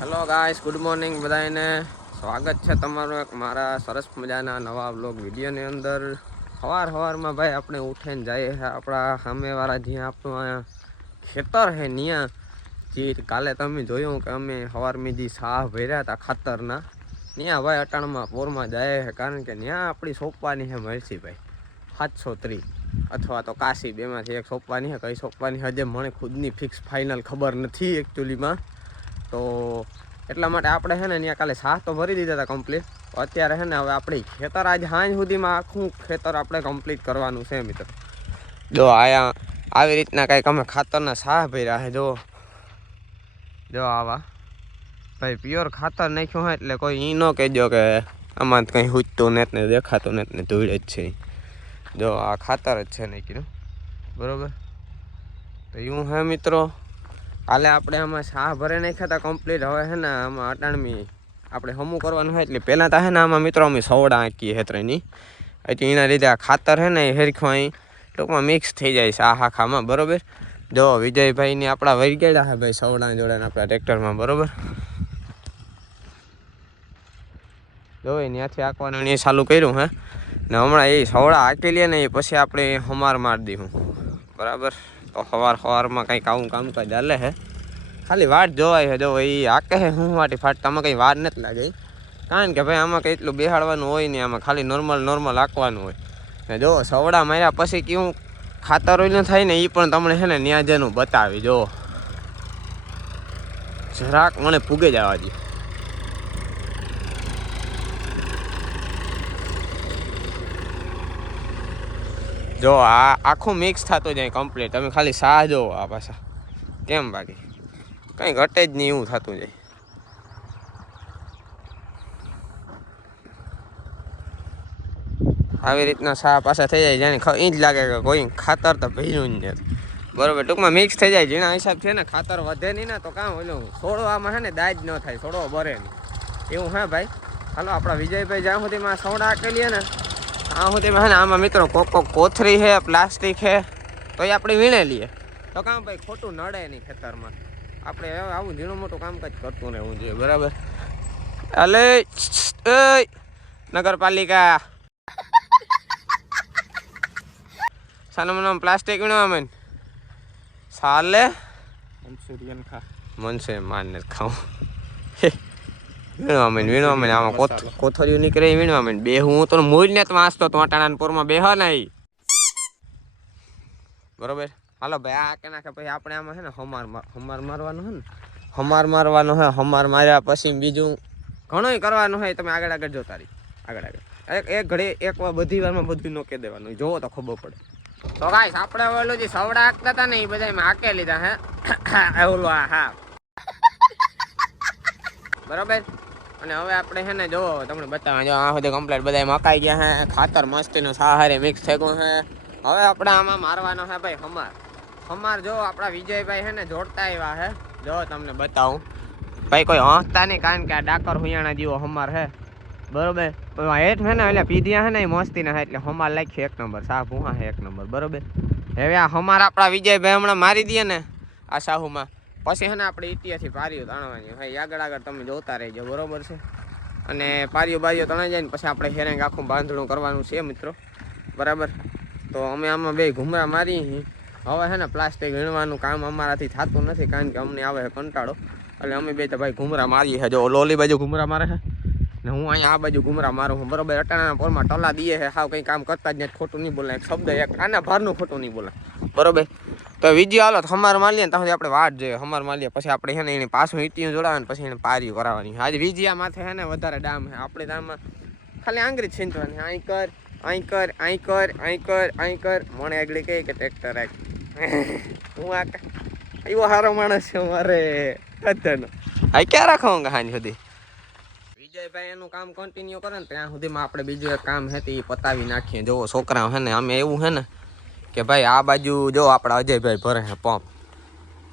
Hello guys, good morning બધાને. સ્વાગત છે તમારું એક મારા સરસ મજાના નવા વ્લોગ વિડીયોની અંદર. સવારમાં ભાઈ આપણે ઉઠીને જઈએ આપણા સામેવાળા જ્યાં આપણું ખેતર છે ત્યાં જે કાલે તમે જોયું કે અમે સવારમાં જે સાહ ભર્યા હતા ખાતરના ત્યાં ભાઈ અટાણમાં પોરમાં જાય છે, કારણ કે ત્યાં આપણી સોંપવાની છે મરસીભાઈ 730 અથવા તો કાશી, બેમાંથી એક સોંપવાની છે. કઈ સોંપવાની હજે મને ખુદની ફિક્સ ફાઇનલ ખબર નથી એકચ્યુઅલીમાં. તો એટલા માટે આપણે છે ને ત્યાં કાલે સાહ તો ભરી દીધા હતા કમ્પ્લીટ. અત્યારે છે ને હવે આપણી ખેતર આજ સાંજ સુધીમાં આખું ખેતર આપણે કમ્પ્લીટ કરવાનું છે મિત્રો. જો આયા આવી રીતના કંઈક અમે ખાતરના સાહ ભર્યા છે. જો આવા ભાઈ પ્યોર ખાતર નાખ્યું હોય એટલે કોઈ એ ન કહેજો કે આમાં કંઈ હૂચતું નથી ને દેખાતું નથી ને ધૂળ જ છે. જો આ ખાતર જ છે નાખ્યું, બરાબર. તો એવું હે મિત્રો. કાલે આપણે આમાં સાહ ભરી નાખ્યા હતા કમ્પ્લીટ. હવે છે ને આમાં અટાણમી આપણે હમું કરવાનું હોય એટલે પહેલાં તો છે ને આમાં મિત્રો અમે સવડા આંકીએ હેતરેની, એટલે એના લીધે આ ખાતર છે ને એ હેરખું અહીં ટૂંકમાં મિક્સ થઈ જાય છે આ આખામાં, બરાબર. જો વિજયભાઈની આપણા વહી ગયા છે ભાઈ સવડા જોડાને આપણા ટ્રેક્ટરમાં, બરાબર. જો ત્યાંથી આંકવાનું એ ચાલુ કર્યું હે ને હમણાં એ સવડા આંકી લે ને એ પછી આપણે હમાર મારી દઈશું, બરાબર. તો સવારમાં કંઈક આવું કામકાજ ચાલે છે. ખાલી વાટ જોવાય છે. જો એ આકે છે હું માટે ફાટતામાં કંઈ વાર નથી લાગે, કારણ કે ભાઈ આમાં કંઈ એટલું બેહાડવાનું હોય નહીં. આમાં ખાલી નોર્મલ આંકવાનું હોય ને. જો સવડા માર્યા પછી કેવું ખાતર ઓઈલું થાય ને એ પણ તમને છે ને ન્યાજનું બતાવી. જો જરાક મને પૂગે જવા દે. જો આ આખું મિક્સ થતું જાય કમ્પ્લીટ. તમે ખાલી સાહ જોવો આ પાછા કેમ, બાકી કંઈ ઘટે જ નહીં એવું થતું જાય. આવી રીતના સાહ પાછા થઈ જાય જાણે એ જ લાગે કે કોઈ ખાતર તો ભર્યું જ નથી, બરાબર. ટૂંકમાં મિક્સ થઈ જાય. જેના હિસાબ છે ને ખાતર વધે નહીં ને તો કામ ઓલું છોડવામાં છે ને દાજ ન થાય, છોડવો બરે નહીં એવું હે ભાઈ. હાલો આપણા વિજયભાઈ જ્યાં સુધીમાં સવડા આકેલીએ ને ત્યાં સુધીમાં છે ને આમાં મિત્રો કોથરી છે, પ્લાસ્ટિક છે, તો એ આપણે વીણે લઈએ તો કામ ભાઈ ખોટું નડે નહીં ખેતરમાં. આપણે આવું ઝીણું મોટું કામકાજ કરતું રહેવું જોઈએ, બરાબર. અલે નગરપાલિકા સાનું પ્લાસ્ટિક વીણવા મેં સાલે મનસે મારને ખાઉં વીણવા મેં આમાં કોથરીઓ નીકળે વીણવા મેં. બે હું તો મૂળ ને વાંચતો તો અટાણાપુરમાં બેહ નહીં, બરોબર. હાલો ભાઈ આ કે નાખે પછી આપણે આમાં છે ને હમાર મારવાનું છે ને હમાર માર્યા પછી બીજું ઘણું કરવાનું હોય. તમે આગળ જોતા રહી આગળ એક ઘડી એક વાર બધી વારમાં બધું નો કહી દેવાનું, જોવો તો ખબર પડે. તો ગાઈસ આપણે ઓલું જે સવડા આંકતા હતા ને એ બધા મેં આંકે લીધા હે ઓલું હા, બરોબર. અને હવે આપણે છે ને જો તમને બતાવવા જો આ સુધી કમ્પ્લીટ બધા મકાઈ ગયા હે. ખાતર મસ્તીનું સાહારે મિક્સ થઈ ગયું છે. હવે આપણે આમાં મારવાનો છે ભાઈ હમાર. જો આપણા વિજયભાઈ છે ને જોડતા આવ્યા હે. જો તમને બતાવું ભાઈ, કોઈ હસતા નહીં કારણ કે આ ડાકર હુયાણા જેવો હમાર હે, બરોબર. હેઠ છે ને એટલે પીધ્યા છે ને એ મસ્તી ના એટલે હમાર લાગશે એક નંબર. સાહ ભૂહા છે એક નંબર, બરોબર. હવે આ હમાર આપણા વિજયભાઈ હમણાં મારી દઈએ ને આ સાહુમાં પછી છે ને આપણે ઇતિહાસથી પારીઓ તાણવાની ભાઈ. આગળ તમે જોતા રહેજો, બરોબર છે. અને પારીઓ તણાઈ જાય ને પછી આપણે હેરેંગ આખું બાંધણું કરવાનું છે મિત્રો, બરાબર. તો અમે આમાં બે ઘૂમરા મારી. હવે છે ને પ્લાસ્ટિક વીણવાનું કામ અમારાથી થતું નથી કારણ કે અમને આવે છે કંટાળો, એટલે અમે બે તો ભાઈ ઘૂમરા મારીએ છે. જો લોલી બાજુ ઘૂમરા મારે છે ને હું અહીંયા આ બાજુ ઘૂમરા મારું છું, બરોબર. અટાણાના પોરમાં ટલા દઈએ છે, હાવ કંઈ કામ કરતા જ નથી. ખોટું નહીં બોલાય એક શબ્દ, એક આના ભારનું ખોટું નહીં બોલાય, બરોબર. તો વિજય હાલો હમાર મારીએ ને ત્યાં આપણે વાટ જોઈએ. હમાર મારીએ પછી આપણે છે ને એને પાછું ઈટીયું જોડાવે પછી એને પારીઓ કરાવવાની. આજે વિજયા માથે છે ને વધારે ડામ છે. આપણે દામમાં ખાલી આંગળી છીંચવાની. અહીં કર મને આગળ કહે કે ટ્રેક્ટર રાખ. હું આ એવો સારો માણસ છે મારે અત્યારનો. આ ક્યાં રાખો હાની સુધી વિજયભાઈ એનું કામ કન્ટિન્યુ કરે ને ત્યાં સુધીમાં આપણે બીજું એક કામ છે એ પતાવી નાખીએ. જોવો છોકરા છે ને અમે એવું છે ને કે ભાઈ આ બાજુ જો આપણા અજયભાઈ ભરે છે પંપ.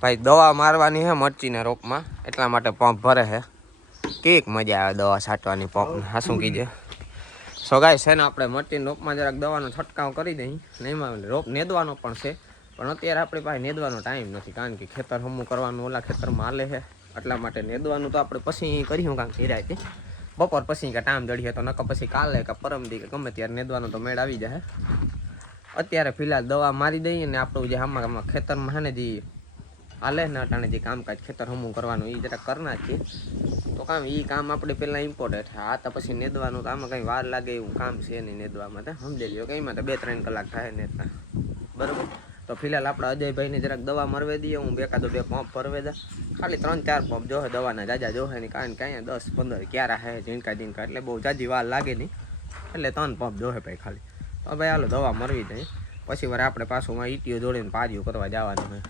ભાઈ દવા મારવાની છે મરચીના રોપમાં, એટલા માટે પંપ ભરે છે. કેક મજા આવે દવા છાંટવાની પંપને, હા શું કીધે. સો ગાઈસ છે ને આપણે મરચીના રોપમાં જરાક દવાનો છંટકાવ કરી દઈએ ને એમાં રોપ નેદવાનો પણ છે. પણ અત્યારે આપણી પાસે નેદવાનો ટાઈમ નથી કારણ કે ખેતર હમું કરવાનું ઓલા ખેતરમાં હાલે છે એટલા માટે નેદવાનું તો આપણે પછી કર્યું કાંક હીરાય બપોર પછી કે ટાઈમ જડીએ તો નકર પછી કાલે કે પરમદી કે ગમે ત્યારે નેદવાનો તો મેળ આવી જાય. અત્યારે ફિલહાલ દવા મારી દઈએ ને આપણું જે આમાં ખેતરમાં છે ને જે હાલે ને અટાણે જે કામકાજ ખેતર હમું કરવાનું એ જરાક કરી નાખીએ તો કામ એ કામ આપણે પહેલાં ઇમ્પોર્ટન્ટ છે. આ તો પછી નેદવાનું તો આમાં કંઈ વાર લાગે એવું કામ છે નહીં નેદવામાં તો સમજી લ્યો કંઈમાં તો 2-3 કલાક થાય નેદતા બરાબર. તો ફિલહાલ આપણે અજયભાઈને જરાક દવા મરવે દઈએ. હું 2 પંપ ભરવે દા ખાલી 3-4 પંપ જોહે દવાના જાજા જોહે નહીં કારણ કે અહીંયા 10-15 ક્યારા હે ઝીણકા એટલે બહુ જાજી વાર લાગે નહીં એટલે 3 પંપ જોહે ભાઈ ખાલી. તો ભાઈ હાલો દવા મરવી દઈએ પછી વાર આપણે પાછું ઈટીઓ જોડીને પાર્યું કરવા જવાનું છે.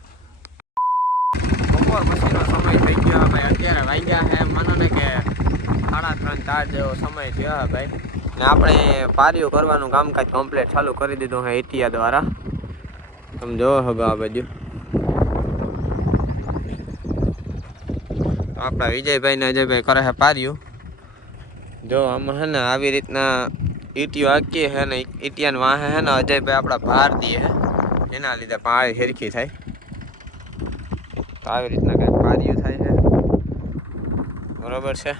બપોર પછીનો સમય થઈ ગયો ભાઈ. અત્યારે વાગ્યા છે માનો ને કે 3:30-4 જેવો સમય થયો ભાઈ ને આપણે પાર્યું કરવાનું કામકાજ કમ્પ્લીટ ચાલુ કરી દીધું છે ઈટીયા દ્વારા. તમે જોવો હગો આ બાજુ આપણા વિજયભાઈ ને અજયભાઈ કરે છે પાર્યું. જો આમાં છે ને આવી રીતના ઈટીઓ આંકીએ છે ને ઈટિયાને વાહે છે ને અજયભાઈ આપણા ભાર દઈએ છે એના લીધે પાળી હેરખી થાય. તો આવી રીતના કંઈક પાર્યું થાય છે બરોબર છે.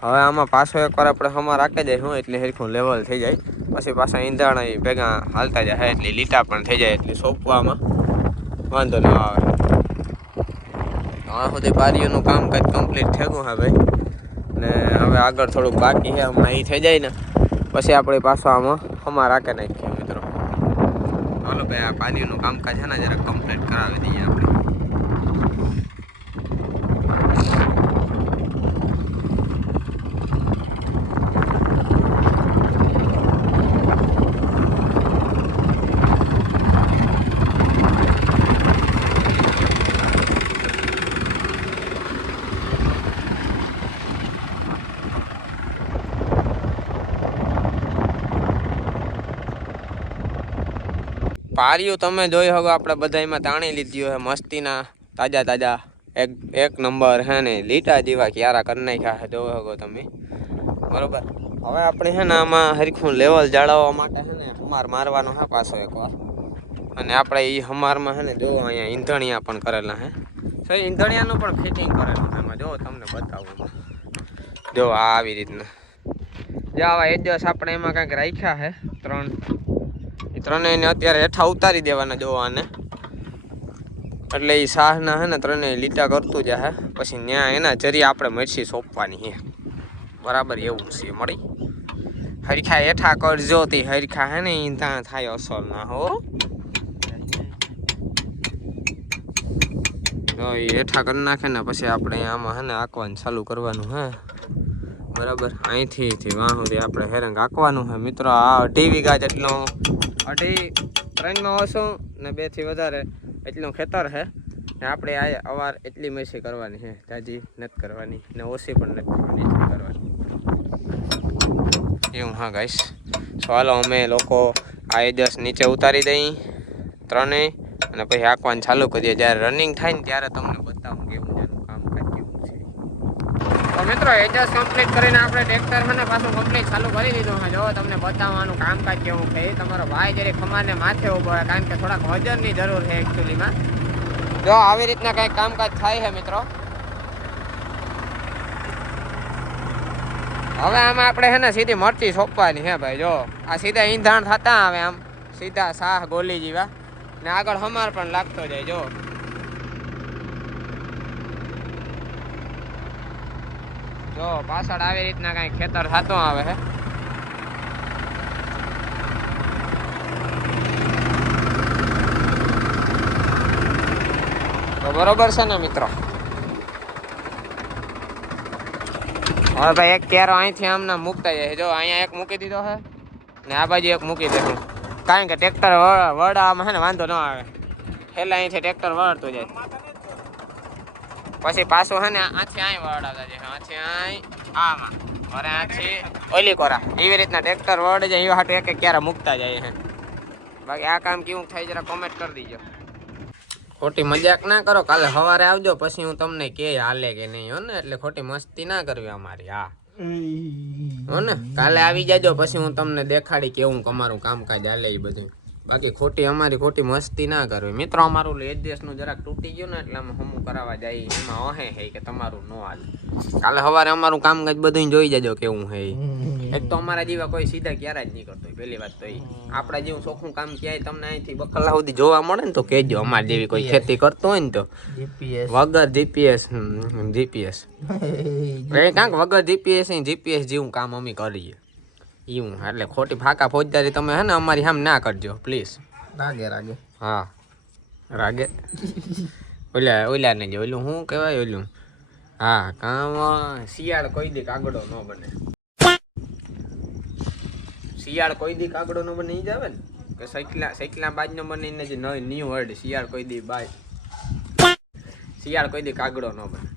હવે આમાં પાછો એકવાર આપણે હમા રાખી દઈશું એટલે હેરખું લેવલ થઈ જાય પછી પાછા ઈંધણ ભેગા હાલતા જાય એટલે લીટા પણ થઈ જાય એટલે સોંપવામાં વાંધો ન આવે. હવે સુધી પારીઓનું કામકાજ કમ્પ્લીટ થયું હા ભાઈ ને હવે આગળ થોડુંક બાકી છે હમણાં એ થઈ જાય ને પછી આપણે પાછો આમાં હમા રાખી નાખીએ મિત્રો. ચાલો ભાઈ આ પારીઓનું કામકાજ છે ને જરાક કમ્પ્લીટ કરાવી દઈએ આપણે. પારિયું તમે જોઈ શકો આપણે બધામાં તાણી લીધી હોય મસ્તીના તાજા એક નંબર હે ને લીટા જેવા ક્યારા કરી નાખ્યા છે જોઈ શકો તમે બરોબર. હવે આપણે છે ને આમાં હરખું લેવલ જાળવવા માટે છે ને હમાર મારવાનો છે પાછો એકવાર અને આપણે એ હમારમાં છે ને જો અહીંયા ઈંધણિયા પણ કરેલા હે તો ઈંધણિયાનું પણ ફિટિંગ કરેલું છે એમાં જો તમને બતાવું જો આવી રીતના જો આવા એડજસ્ટ આપણે એમાં કંઈક રાખ્યા છે 3 ત્રણેયને અત્યારે હેઠા ઉતારી દેવાના જોવાને એટલે એ શાહના હે ને ત્રણેય લીટા કરતું જાય પછી ત્યાં એના જરી આપણે મરસી સોંપવાની છે બરાબર એવું છે મળી. હરખા હેઠા કરજો તે હરખા હે ને એ ત્યાં થાય અસર ના હો. એ હેઠા કરી નાખે ને પછી આપણે આમાં હે ને આંકવાનું ચાલુ કરવાનું હે બરાબર. અહીંથી વાહ સુધી આપણે હેરંગ આંકવાનું છે મિત્રો. આ 2.5 વીઘા જેટલો 3 ઓછું ને 2 થી વધારે એટલું ખેતર છે ને આપણે આ અવાર એટલી મેસી કરવાની છે તાજી નથી કરવાની ને ઓછી પણ નથી કરવાની એવું. હા ગાઈસ ચાલો અમે લોકો આ એડજસ નીચે ઉતારી દઈ ત્રણેય અને પછી આંકવાનું ચાલુ કરીએ. જ્યારે રનિંગ થાય ને ત્યારે તમને બતાવું કેવું જેનું કામકાજ કેવું છે. તો મિત્રો એડજસ્ટ કમ્પ્લીટ કરીને આપણે ટ્રેક્ટર છે ને પાછું કમ્પ્લીટ ચાલુ કરી દીધું છે. જો તમને બતાવવાનું કામકાજ કેવું છે. તમારો ભાઈ જરી ખમાને માથે ઊભો હોય કારણ કે થોડાક વજનની જરૂર છે એકચ્યુઅલીમાં. જો આવી રીતના કંઈક કામકાજ થાય છે મિત્રો. હવે આમાં આપણે છે ને સીધી મરચી સોંપવાની છે ભાઈ. જો આ સીધા ઈંધણ થતા આવે આમ સીધા શાહ ગોલી જેવા ને આગળ હમાર પણ લાગતો જાય. જો પાછળ આવી રીતના કઈ ખેતર થતો આવે છે. તો બરોબર છે ને મિત્રો. હવે ભાઈ એક ક્યારો અહીંથી આમના મૂકતા જાય. જો અહીંયા એક મૂકી દીધો છે ને આ બાજુ એક મૂકી દેશું કારણ કે ટ્રેક્ટર વળવામાં છે ને વાંધો ન આવે. પહેલાં અહીંથી ટ્રેક્ટર વળતું જાય પછી પાછું છે ને આથી અહીં વળાવતા જાય આથી અહીં આમાં અરે આથી ઓલી કોરા એવી રીતના ટ્રેક્ટર વળે જાય એવા હાટું એક ક્યારે મૂકતા જાય છે. બાકી આ કામ કેવું થાય જરા કોમેન્ટ કરી દીજો. ખોટી મજાક ના કરો. કાલે સવારે આવજો પછી હું તમને કે હાલે કે નહીં હો ને એટલે ખોટી મસ્તી ના કરવી અમારી. હા હો ને કાલે આવી જાજો પછી હું તમને દેખાડી કેવું અમારું કામકાજ હાલે એ બધું. બાકી ખોટી અમારી ખોટી મસ્તી ના કરવી મિત્રો. અમારું એડજસ્ટનું જરાક તૂટી ગયું ને એટલે અમે હમું કરાવવા જાય એમાં હે કે તમારું નો હાલ. કાલે સવારે અમારું કામકાજ બધું જોઈ જજો કેવું હે. એક તો અમારા જેવા કોઈ સીધા ક્યારે જ નહીં કરતો. પહેલી વાત તો એ આપણા જેવું ચોખ્ખું કામ ક્યાંય તમને અહીંથી બકલા સુધી જોવા મળે ને તો કહેજો. અમારી જેવી કોઈ ખેતી કરતો હોય ને તો વગર જીપીએસ કાંક વગર જીપીએસ જેવું કામ અમે કરીએ એવું. એટલે ખોટી ફાકા ફોજદારી તમે હે ને અમારી સામે ના કરજો પ્લીઝ. રાગે હા રાગે ઓલા ને જો ઓલું શું કહેવાય ઓલું. હા કામ શિયાળ કોઈ દી કાગડો ન બને. શિયાળ કોઈ દી કાગડો ન બને ઈ જ આવે ને કે સૈકલા બાજ નો બને ને જે ન્યુ વર્ડ શિયાળ કોઈ દી કાગડો ન બને.